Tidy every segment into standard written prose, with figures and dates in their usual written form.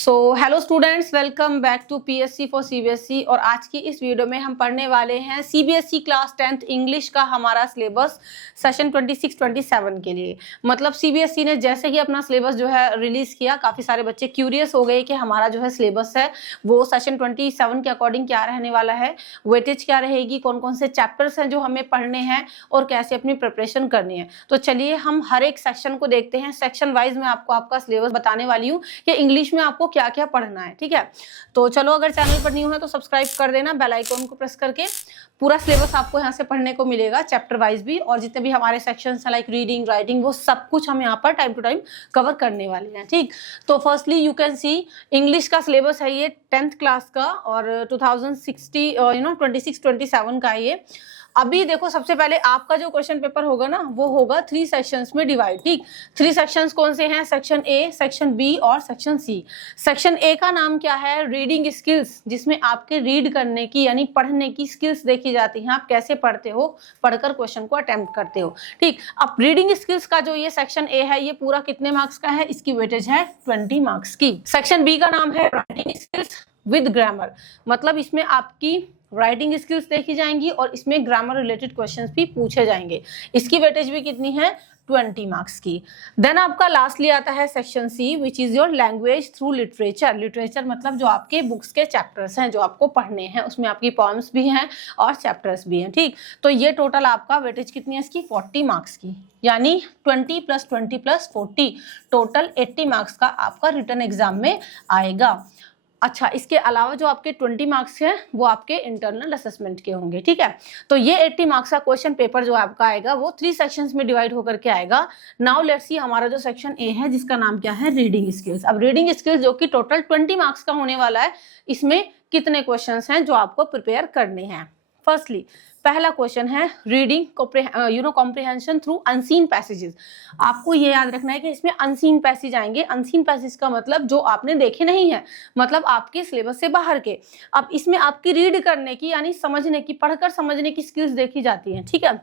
So hello students, welcome back to PSC for CBSE. और आज की इस वीडियो में हम पढ़ने वाले हैं सीबीएसई क्लास 10th इंग्लिश का हमारा सिलेबस सेशन 26-27 के लिए। मतलब सीबीएसई ने जैसे ही अपना सिलेबस जो है रिलीज किया, काफ़ी सारे बच्चे क्यूरियस हो गए कि हमारा जो है सिलेबस है वो सेशन 27 के अकॉर्डिंग क्या रहने वाला है, वेटेज क्या रहेगी, कौन कौन से चैप्टर्स हैं जो हमें पढ़ने हैं और कैसे अपनी प्रिपरेशन करनी है। तो चलिए हम हर एक सेक्शन को देखते हैं। सेक्शन वाइज मैं आपको आपका सिलेबस बताने वाली हूँ कि इंग्लिश में आपको क्या क्या पढ़ना है। ठीक है, तो चलो, अगर चैनल पर न्यू है तो सब्सक्राइब कर देना, बेल आइकॉन को प्रेस करके। पूरा सिलेबस आपको यहाँ से पढ़ने को मिलेगा, चैप्टर वाइज भी, और जितने भी हमारे सेक्शंस हैं लाइक रीडिंग, राइटिंग, वो सब कुछ हम यहाँ पर टाइम टू टाइम कवर करने वाले हैं। ठीक, तो firstly you can see English का सिलेबस है ये 10th क्लास का और 26-27 का है ये। अभी देखो, सबसे पहले आपका जो क्वेश्चन पेपर होगा ना वो होगा 3 सेक्शंस में डिवाइड। ठीक, 3 सेक्शंस कौन से हैं? सेक्शन ए, सेक्शन बी और सेक्शन सी। सेक्शन ए का नाम क्या है? रीडिंग स्किल्स, जिसमें आपके रीड करने की यानी पढ़ने की स्किल्स देखी जाती हैं। आप कैसे पढ़ते हो, पढ़कर क्वेश्चन को अटेम्प्ट करते हो। ठीक, अब रीडिंग स्किल्स का जो ये सेक्शन ए है ये पूरा कितने मार्क्स का है? इसकी वेटेज है 20 मार्क्स की। सेक्शन बी का नाम है राइटिंग स्किल्स विद ग्रामर, मतलब इसमें आपकी राइटिंग स्किल्स देखी जाएंगी और इसमें ग्रामर रिलेटेड क्वेश्चंस भी पूछे जाएंगे। इसकी वेटेज भी कितनी है? 20 मार्क्स की। देन आपका लास्टली आता है section C, which is your language through literature. Literature मतलब जो आपके बुक्स के चैप्टर्स हैं जो आपको पढ़ने हैं, उसमें आपकी पॉएम्स भी हैं और चैप्टर्स भी हैं। ठीक, तो ये टोटल आपका वेटेज कितनी है इसकी? 40 मार्क्स की, यानी 20 + 20 + 40 टोटल 80 मार्क्स का आपका रिटन एग्जाम में आएगा। अच्छा, इसके अलावा जो आपके 20 मार्क्स हैं वो आपके इंटरनल असेसमेंट के होंगे। ठीक है, तो ये 80 मार्क्स का क्वेश्चन पेपर जो आपका आएगा वो 3 सेक्शंस में डिवाइड होकर के आएगा। नाउ लेट्स सी हमारा जो सेक्शन ए है जिसका नाम क्या है? Reading skills. अब रीडिंग स्किल्स जो कि टोटल 20 मार्क्स का होने वाला है, इसमें कितने क्वेश्चंस हैं जो आपको प्रिपेयर करने हैं? फर्स्टली पहला क्वेश्चन है reading comprehension through unseen passages. आपको ये याद रखना है कि इसमें अनसीन पैसेज आएंगे। अनसीन पैसेज का मतलब जो आपने देखे नहीं है, मतलब आपके सिलेबस से बाहर के। अब इसमें आपकी रीड करने की यानी समझने की, पढ़कर समझने की स्किल्स देखी जाती हैं। ठीक है,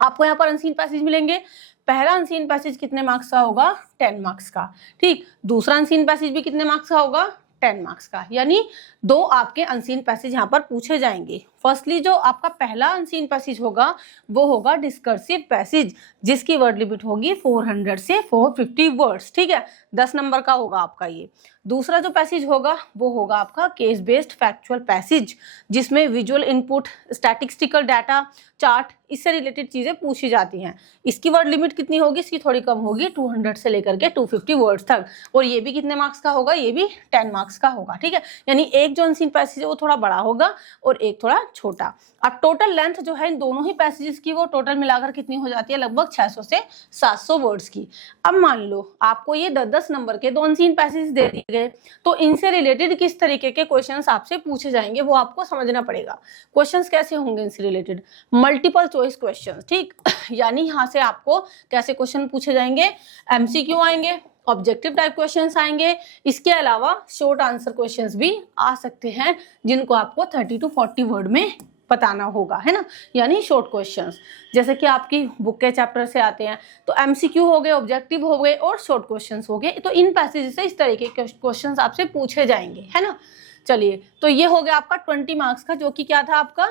आपको यहाँ पर अनसीन पैसेज मिलेंगे। पहला अनसीन पैसेज कितने मार्क्स का होगा? 10 मार्क्स का। ठीक, दूसरा अनसीन पैसेज भी कितने मार्क्स का होगा? 10 मार्क्स का, यानी 2 आपके अनसीन पैसेज यहाँ पर पूछे जाएंगे। फर्स्टली जो आपका पहला अनसीन पैसेज होगा वो होगा डिस्कर्सिव पैसेज, जिसकी वर्ड लिमिट होगी 400 से 450 वर्ड्स। ठीक है, 10 नंबर का होगा आपका ये। दूसरा जो पैसेज होगा वो होगा आपका केस बेस्ड फैक्चुअल पैसेज, जिसमें visual input, statistical data, chart, इससे रिलेटेड चीजें पूछी जाती हैं। इसकी वर्ड लिमिट कितनी होगी? इसकी थोड़ी कम होगी, 200 से लेकर के 250 वर्ड्स तक। और ये भी कितने मार्क्स का होगा? ये भी 10 मार्क्स का होगा। ठीक है, यानी एक जो अनसीन पैसेज है वो थोड़ा बड़ा होगा और एक थोड़ा छोटा। अब टोटल लेंथ जो है इन दोनों ही पैसेजेस की वो टोटल मिलाकर कितनी हो जाती है? लगभग 600 से 700 वर्ड्स की। अब मान लो आपको ये 10-10 नंबर के 2 अनसीन पैसेज दे दिए गए, तो इनसे रिलेटेड किस तरीके के क्वेश्चंस आपसे पूछे जाएंगे वो आपको समझना पड़ेगा। क्वेश्चंस कैसे होंगे इनसे रिलेटेड? Multiple choice questions. ठीक, यानी यहाँ से आपको कैसे क्वेश्चन पूछे जाएंगे? एमसीक्यू आएंगे, ऑब्जेक्टिव टाइप क्वेश्चंस आएंगे। इसके अलावा शॉर्ट आंसर क्वेश्चंस भी आ सकते हैं, जिनको आपको 30 to 40 वर्ड में बताना होगा, है ना, यानी शॉर्ट क्वेश्चंस, जैसे कि आपकी बुक के चैप्टर से आते हैं। तो एमसीक्यू हो गए, ऑब्जेक्टिव हो गए और शॉर्ट क्वेश्चंस हो गए। तो इन पैसेज से इस तरीके के क्वेश्चंस आपसे पूछे जाएंगे, है ना। चलिए, तो ये हो गया आपका 20 मार्क्स का, जो कि क्या था आपका?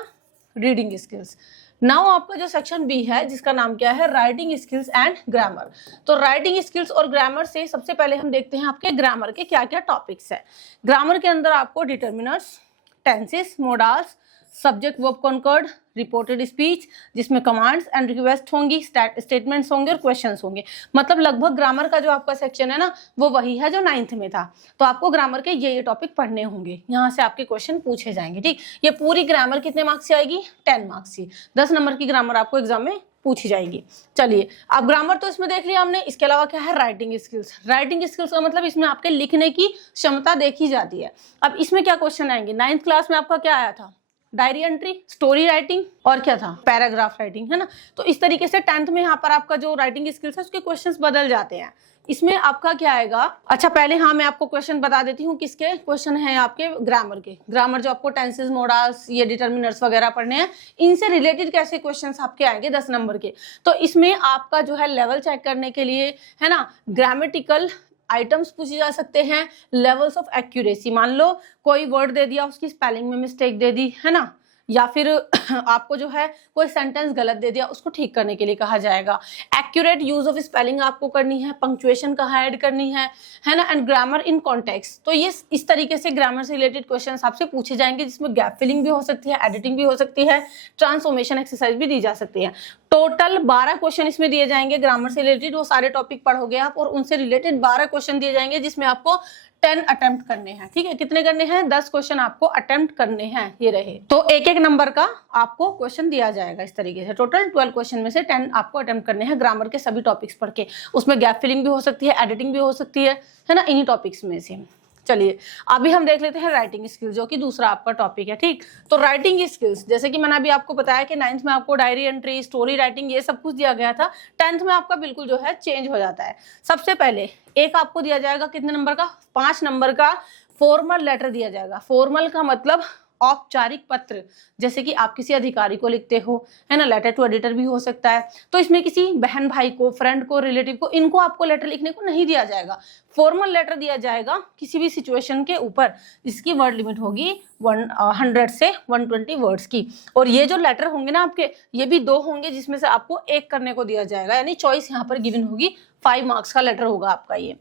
Reading skills. नाउ आपका जो सेक्शन बी है जिसका नाम क्या है? Writing skills and grammar. तो राइटिंग स्किल्स और ग्रामर से सबसे पहले हम देखते हैं आपके ग्रामर के क्या क्या टॉपिक्स है। ग्रामर के अंदर आपको determiners, tenses, modals, subject verb concord, reported speech, जिसमें कमांड्स एंड रिक्वेस्ट होंगी, स्टेटमेंट्स होंगे और क्वेश्चंस होंगे। मतलब लगभग ग्रामर का जो आपका सेक्शन है ना वो वही है जो 9th में था। तो आपको ग्रामर के ये टॉपिक पढ़ने होंगे, यहाँ से आपके क्वेश्चन पूछे जाएंगे। ठीक, ये पूरी ग्रामर कितने मार्क्स से आएगी? 10 मार्क्स की। 10 नंबर की ग्रामर आपको एग्जाम में पूछी जाएगी। चलिए, अब ग्रामर तो इसमें देख लिया हमने। इसके अलावा क्या है? Writing skills. राइटिंग स्किल्स का मतलब इसमें आपके लिखने की क्षमता देखी जाती है। अब इसमें क्या क्वेश्चन आएंगे? 9th क्लास में आपका क्या आया था? डायरी एंट्री, स्टोरी राइटिंग और क्या था? पैराग्राफ राइटिंग, है ना। तो इस तरीके से 10th में यहाँ पर आपका जो राइटिंग स्किल्स है उसके क्वेश्चंस बदल जाते हैं। इसमें आपका क्या आएगा? अच्छा, पहले हाँ मैं आपको क्वेश्चन बता देती हूँ किसके क्वेश्चन हैं आपके ग्रामर के। ग्रामर जो आपको टेंसेस, मोडाल्स, ये डिटर्मिनर्स वगैरह पढ़ने हैं, इनसे रिलेटेड कैसे क्वेश्चंस आपके आएंगे 10 नंबर के। तो इसमें आपका जो है लेवल चेक करने के लिए, है ना, ग्रामेटिकल आइटम्स पूछे जा सकते हैं, लेवल्स ऑफ एक्यूरेसी, मान लो कोई वर्ड दे दिया, उसकी स्पेलिंग में मिस्टेक दे दी है ना, या फिर आपको जो है कोई सेंटेंस गलत दे दिया, उसको ठीक करने के लिए कहा जाएगा। एक्यूरेट यूज ऑफ स्पेलिंग आपको करनी है, पंक्चुएशन कहाँ ऐड करनी है ना, एंड ग्रामर इन कॉन्टेक्स्ट। तो ये इस तरीके से ग्रामर से रिलेटेड क्वेश्चन आपसे पूछे जाएंगे, जिसमें गैप फिलिंग भी हो सकती है, एडिटिंग भी हो सकती है, ट्रांसफॉर्मेशन एक्सरसाइज भी दी जा सकती है। टोटल 12 क्वेश्चन इसमें दिए जाएंगे ग्रामर से रिलेटेड, वो सारे टॉपिक पढ़ोगे आप, और उनसे रिलेटेड 12 क्वेश्चन दिए जाएंगे, जिसमें आपको 10 अटेम्प्ट करने हैं। ठीक है, कितने करने हैं? 10 क्वेश्चन आपको अटेम्प्ट करने हैं, ये रहे। तो एक एक नंबर का आपको क्वेश्चन दिया जाएगा इस तरीके से। टोटल 12 क्वेश्चन में से 10 आपको अटेम्प्ट करने हैं ग्रामर के सभी टॉपिक्स पढ़ के। उसमें गैप फिलिंग भी हो सकती है, एडिटिंग भी हो सकती है ना, इन्हीं टॉपिक्स में से। चलिए अभी हम देख लेते हैं राइटिंग स्किल्स, जो कि दूसरा आपका टॉपिक है। ठीक, तो राइटिंग स्किल्स, जैसे कि मैंने अभी आपको बताया कि 9th में आपको डायरी एंट्री, स्टोरी राइटिंग, ये सब कुछ दिया गया था। 10th में आपका बिल्कुल जो है चेंज हो जाता है। सबसे पहले एक आपको दिया जाएगा कितने नंबर का? 5 नंबर का फॉर्मल लेटर दिया जाएगा। फॉर्मल का मतलब औपचारिक पत्र, जैसे कि आप किसी अधिकारी को लिखते हो, है ना, लेटर टू एडिटर भी हो सकता है। तो इसमें किसी बहन भाई को, फ्रेंड को, रिलेटिव को, इनको आपको लेटर लिखने को नहीं दिया जाएगा। फॉर्मल लेटर दिया जाएगा किसी भी सिचुएशन के ऊपर, जिसकी वर्ड लिमिट होगी 100 से 120 वर्ड्स की। और ये जो लेटर होंगे ना आपके, ये भी 2 होंगे, जिसमें से आपको एक करने को दिया जाएगा, यानी चॉइस यहाँ पर गिवन होगी। 5 मार्क्स का लेटर होगा आपका ये।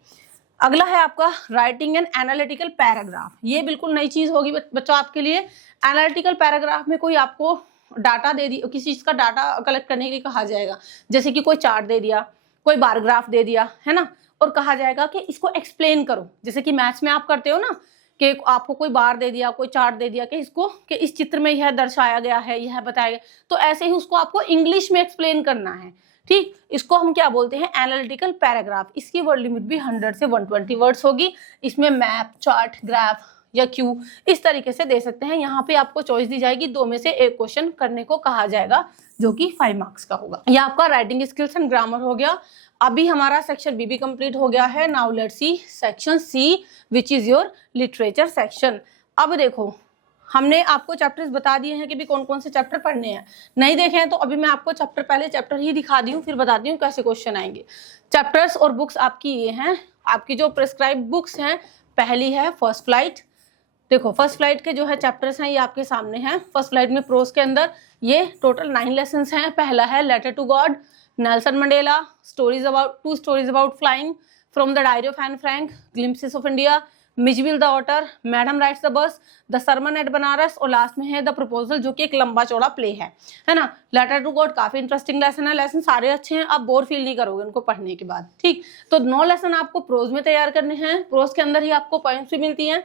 अगला है आपका राइटिंग एन एनालिटिकल पैराग्राफ। ये बिल्कुल नई चीज होगी बच्चों आपके लिए। एनालिटिकल पैराग्राफ में कोई आपको डाटा दे दी, किसी चीज का डाटा कलेक्ट करने के लिए कहा जाएगा, जैसे कि कोई चार्ट दे दिया, कोई बार ग्राफ दे दिया, है ना, और कहा जाएगा कि इसको एक्सप्लेन करो। जैसे कि मैथ्स में आप करते हो ना, कि आपको कोई बार दे दिया, कोई चार्ट दे दिया, कि इसको कि इस चित्र में यह दर्शाया गया है, यह बताया गया, तो ऐसे ही उसको आपको इंग्लिश में एक्सप्लेन करना है। ठीक, इसको हम क्या बोलते हैं? Analytical paragraph. इसकी वर्ड लिमिट भी 100 से 120 वर्ड्स होगी। इसमें मैप, चार्ट, ग्राफ या क्यू इस तरीके से दे सकते हैं। यहाँ पे आपको चॉइस दी जाएगी, 2 में से एक क्वेश्चन करने को कहा जाएगा, जो कि 5 मार्क्स का होगा। यह आपका राइटिंग स्किल्स एंड ग्रामर हो गया। अभी हमारा सेक्शन बी भी कंप्लीट हो गया है। Now let's see section C, which is your literature section. अब देखो, हमने आपको चैप्टर्स बता दिए हैं कि भी कौन कौन से चैप्टर पढ़ने हैं। नहीं देखे हैं तो अभी मैं आपको पहले चैप्टर ही दिखा दी हूँ, फिर बताती हूँ कैसे क्वेश्चन आएंगे। चैप्टर्स और बुक्स आपकी ये हैं। आपकी जो प्रिस्क्राइब बुक्स हैं, पहली है फर्स्ट फ्लाइट। देखो फर्स्ट फ्लाइट के जो है चैप्टर्स हैं, ये आपके सामने हैं। फर्स्ट फ्लाइट में प्रोज के अंदर ये टोटल 9 लेसन्स हैं। पहला है letter to God, Nelson Mandela, two stories about flying, from the diary of Anne Frank, glimpses of India, Mijbil the otter, madam rides the bus, the sermon at Benares, और last में है the proposal, जो कि एक लंबा चौड़ा play है ना। लेटर टू गॉड काफी इंटरेस्टिंग लेसन है। लेसन सारे अच्छे हैं, आप बोर फील नहीं करोगे उनको पढ़ने के बाद। ठीक, तो 9 लेसन आपको प्रोज में तैयार करने हैं। प्रोज के अंदर ही आपको पोएम्स भी मिलती हैं।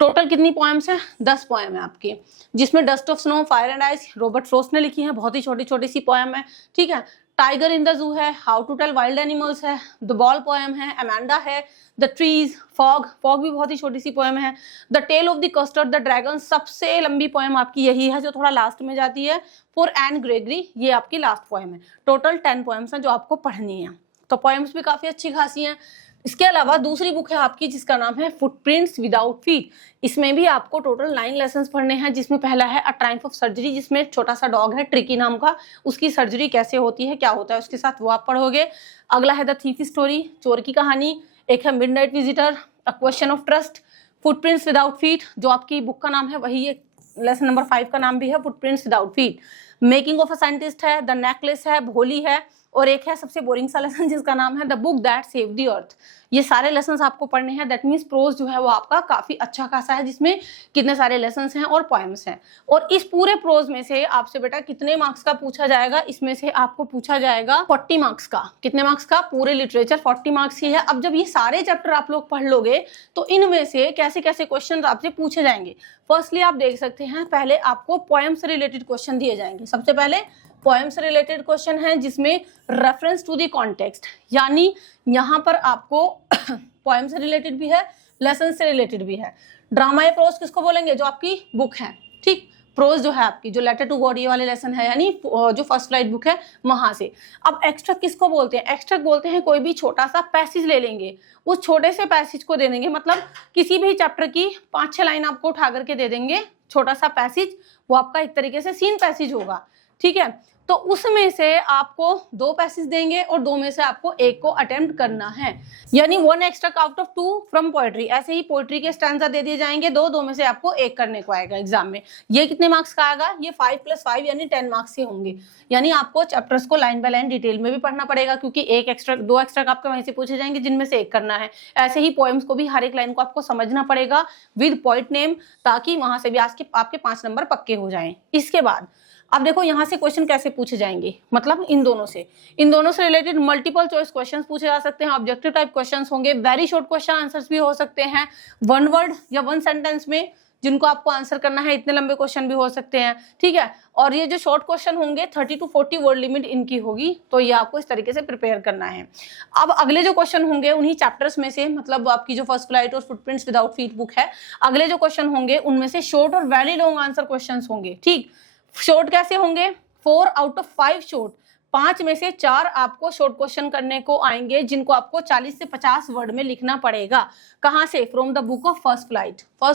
टोटल कितनी पोएम्स है? 10 पोएम है आपकी, जिसमें dust of snow, fire and ice Robert Frost ने लिखी है, बहुत ही छोटी छोटी सी पोएम है। ठीक है, टाइगर इन द जू है, how to tell wild animals है, द बॉल पोएम है, अमेंडा है, द ट्रीज, फॉग भी बहुत ही छोटी सी पोएम है, the tale of the custard, the dragon, सबसे लंबी पोएम आपकी यही है, जो थोड़ा लास्ट में जाती है, फॉर एन ग्रेगरी, ये आपकी लास्ट पोएम है। टोटल 10 पोएम्स हैं जो आपको पढ़नी है। तो पोएम्स भी काफी अच्छी खासी हैं। इसके अलावा दूसरी बुक है आपकी, जिसका नाम है फुटप्रिंट्स विदाउट फीट। इसमें भी आपको टोटल 9 लेसन्स पढ़ने हैं, जिसमें पहला है अ ट्रायम्फ ऑफ सर्जरी, जिसमें एक छोटा सा डॉग है ट्रिकी नाम का, उसकी सर्जरी कैसे होती है, क्या होता है उसके साथ, वो आप पढ़ोगे। अगला है द थीफ स्टोरी, चोर की कहानी। एक है midnight visitor, a question of trust, footprints without feet, जो आपकी बुक का नाम है वही एक लेसन नंबर 5 का नाम भी है, footprints without feet. Making of a scientist है, द नेकलेस है, भोली है, और एक है सबसे बोरिंग सा लेसन जिसका नाम है the book that saved the earth. ये सारे लेसन्स आपको पढ़ने हैं। दैट मीन्स प्रोज जो है वो आपका काफी अच्छा खासा है, जिसमें कितने सारे लेसन्स हैं और पोएम्स हैं। और इस पूरे प्रोज में से आपसे बेटा कितने मार्क्स का पूछा जाएगा? इसमें से आपको पूछा जाएगा 40 मार्क्स का। कितने मार्क्स का? पूरे लिटरेचर 40 मार्क्स की है। अब जब ये सारे चैप्टर आप लोग पढ़ लोगे तो इनमें से कैसे कैसे क्वेश्चन आपसे पूछे जाएंगे। फर्स्टली आप देख सकते हैं, पहले आपको पोएम से रिलेटेड क्वेश्चन दिए जाएंगे। सबसे पहले पोएम से रिलेटेड क्वेश्चन है, जिसमें रेफरेंस टू द कॉन्टेक्स्ट, यानी यहाँ पर आपको पोएम से रिलेटेड भी है, लेसन से रिलेटेड भी है। ड्रामा या प्रोज किसको बोलेंगे? जो आपकी बुक है। ठीक, प्रोज जो है आपकी, जो लेटर टू गॉड ये वाले लेसन है, यानी जो फर्स्ट फ्लाइट बुक है वहां से। अब एक्सट्रैक्ट किसको बोलते हैं? एक्सट्रैक्ट बोलते हैं कोई भी छोटा सा पैसेज ले लेंगे, उस छोटे से पैसेज को दे देंगे, मतलब किसी भी चैप्टर की 5-6 लाइन आपको उठा करके दे देंगे, छोटा सा पैसेज, वो आपका एक तरीके से सीन पैसेज होगा। ठीक है, तो उसमें से आपको 2 पैसेज देंगे और 2 में से आपको एक को अटेम्प्ट करना है, यानी 1 extra out of 2 from poetry. ऐसे ही पोएट्री के स्टैंजा दे दिए जाएंगे, 2 में से आपको एक करने को आएगा एग्जाम में। ये कितने मार्क्स का आएगा? ये 5 + 5 यानी 10 मार्क्स के होंगे। यानी आपको चैप्टर्स को लाइन बाय लाइन डिटेल में भी पढ़ना पड़ेगा, क्योंकि 2 एक्स्ट्रा आपके वहीं से पूछे जाएंगे जिनमें से एक करना है। ऐसे ही पोएम्स को भी हर एक लाइन को आपको समझना पड़ेगा विद पॉइंट नेम, ताकि वहां से भी आपके 5 नंबर पक्के हो जाएं। इसके बाद अब देखो यहाँ से क्वेश्चन कैसे पूछे जाएंगे, मतलब इन दोनों से रिलेटेड मल्टीपल चॉइस क्वेश्चंस पूछे जा सकते हैं, ऑब्जेक्टिव टाइप क्वेश्चंस होंगे, वेरी शॉर्ट क्वेश्चन आंसर्स भी हो सकते हैं, 1 वर्ड या 1 सेंटेंस में जिनको आपको आंसर करना है, इतने लंबे क्वेश्चन भी हो सकते हैं, ठीक है। और ये जो शॉर्ट क्वेश्चन होंगे 30 to 40 वर्ड लिमिट इनकी होगी, तो ये आपको इस तरीके से प्रिपेयर करना है। अब अगले जो क्वेश्चन होंगे उन्हीं चैप्टर्स में से, मतलब आपकी जो फर्स्ट फ्लाइट और फुटप्रिंट्स विदाउट फीट बुक है, अगले जो क्वेश्चन होंगे उनमें से शॉर्ट और वेरी लॉन्ग आंसर क्वेश्चन होंगे, ठीक। शॉर्ट कैसे होंगे? 4 आउट ऑफ 5 शॉर्ट, 5 में से 4 आपको शॉर्ट क्वेश्चन करने को आएंगे, जिनको आपको 40 से 50 वर्ड में लिखना पड़ेगा। कहां से? From the book of first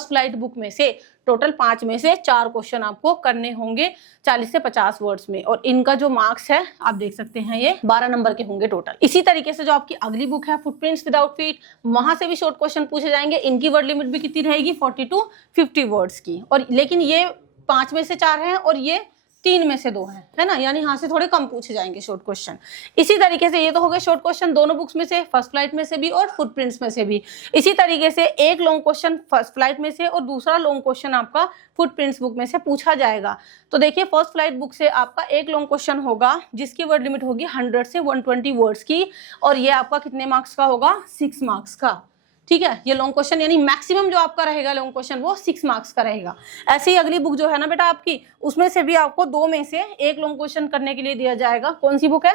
flight book में से टोटल 5 में से 4 क्वेश्चन आपको करने होंगे 40 से 50 वर्ड्स में, और इनका जो मार्क्स है आप देख सकते हैं ये 12 नंबर के होंगे टोटल। इसी तरीके से जो आपकी अगली बुक है फुटप्रिंट्स विदाउट फीट, वहां से भी शॉर्ट क्वेश्चन पूछे जाएंगे। इनकी वर्ड लिमिट भी कितनी रहेगी? 40 to 50 वर्ड्स की, और लेकिन ये 5 में से 4 हैं और ये 3 में से 2 है ना, यानी यहाँ से थोड़े कम पूछे जाएंगे शॉर्ट क्वेश्चन। इसी तरीके से ये तो हो गए शॉर्ट क्वेश्चन दोनों बुक्स में से, फर्स्ट फ्लाइट में से भी और फुटप्रिंट्स में से भी। इसी तरीके से एक लॉन्ग क्वेश्चन फर्स्ट फ्लाइट में से और दूसरा लॉन्ग क्वेश्चन आपका फुटप्रिंट्स बुक में से पूछा जाएगा। तो देखिए फर्स्ट फ्लाइट बुक से आपका एक लॉन्ग क्वेश्चन होगा जिसकी वर्ड लिमिट होगी 100 से 120 वर्ड्स की, और ये आपका कितने मार्क्स का होगा? 6 मार्क्स का, ठीक है। ये लॉन्ग क्वेश्चन यानी मैक्सिमम जो आपका रहेगा लॉन्ग क्वेश्चन वो 6 मार्क्स का रहेगा। ऐसे ही अगली बुक जो है ना बेटा आपकी, उसमें से भी आपको 2 में से एक लॉन्ग क्वेश्चन करने के लिए दिया जाएगा। कौन सी बुक है?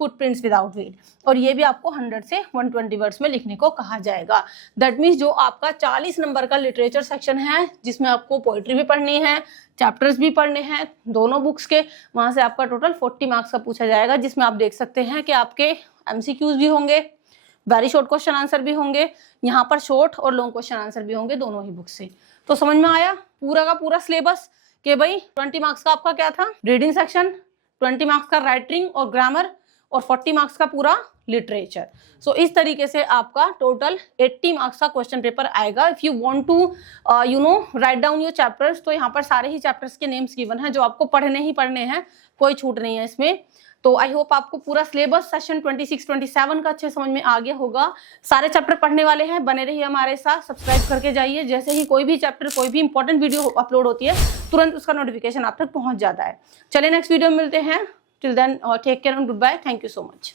फुटप्रिंट्स विदाउट फीट, और ये भी आपको 100 से 120 वर्ड्स में लिखने को कहा जाएगा। दैट मीन्स जो आपका 40 नंबर का लिटरेचर सेक्शन है, जिसमें आपको पोएट्री भी पढ़नी है, चैप्टर्स भी पढ़ने हैं दोनों बुक्स के, वहां से आपका टोटल 40 मार्क्स का पूछा जाएगा, जिसमें आप देख सकते हैं कि आपके MCQs भी होंगे, वेरी शॉर्ट क्वेश्चन आंसर भी होंगे, यहाँ पर शॉर्ट और लॉन्ग क्वेश्चन आंसर भी होंगे दोनों ही बुक से। तो समझ में आया पूरा का पूरा सिलेबस कि भाई 20 मार्क्स का आपका क्या था? रीडिंग सेक्शन, 20 मार्क्स का राइटिंग और ग्रामर, और 40 मार्क्स का पूरा लिटरेचर। सो इस तरीके से आपका टोटल 80 मार्क्स का क्वेश्चन पेपर आएगा। If you want to write down your chapters, तो यहाँ पर सारे ही चैप्टर्स के नेम्स गिवन है जो आपको पढ़ने ही पढ़ने हैं, कोई छूट नहीं है इसमें। तो आई होप आपको पूरा सिलेबस सेशन 26-27 का अच्छे समझ में आ गया होगा। सारे चैप्टर पढ़ने वाले हैं, बने रहिए हमारे साथ, सब्सक्राइब करके जाइए। जैसे ही कोई भी चैप्टर, कोई भी इंपॉर्टेंट वीडियो अपलोड होती है, तुरंत उसका नोटिफिकेशन आप तक पहुंच जाता है। चलिए नेक्स्ट वीडियो में मिलते हैं। Till then take care and good bye. Thank you so much.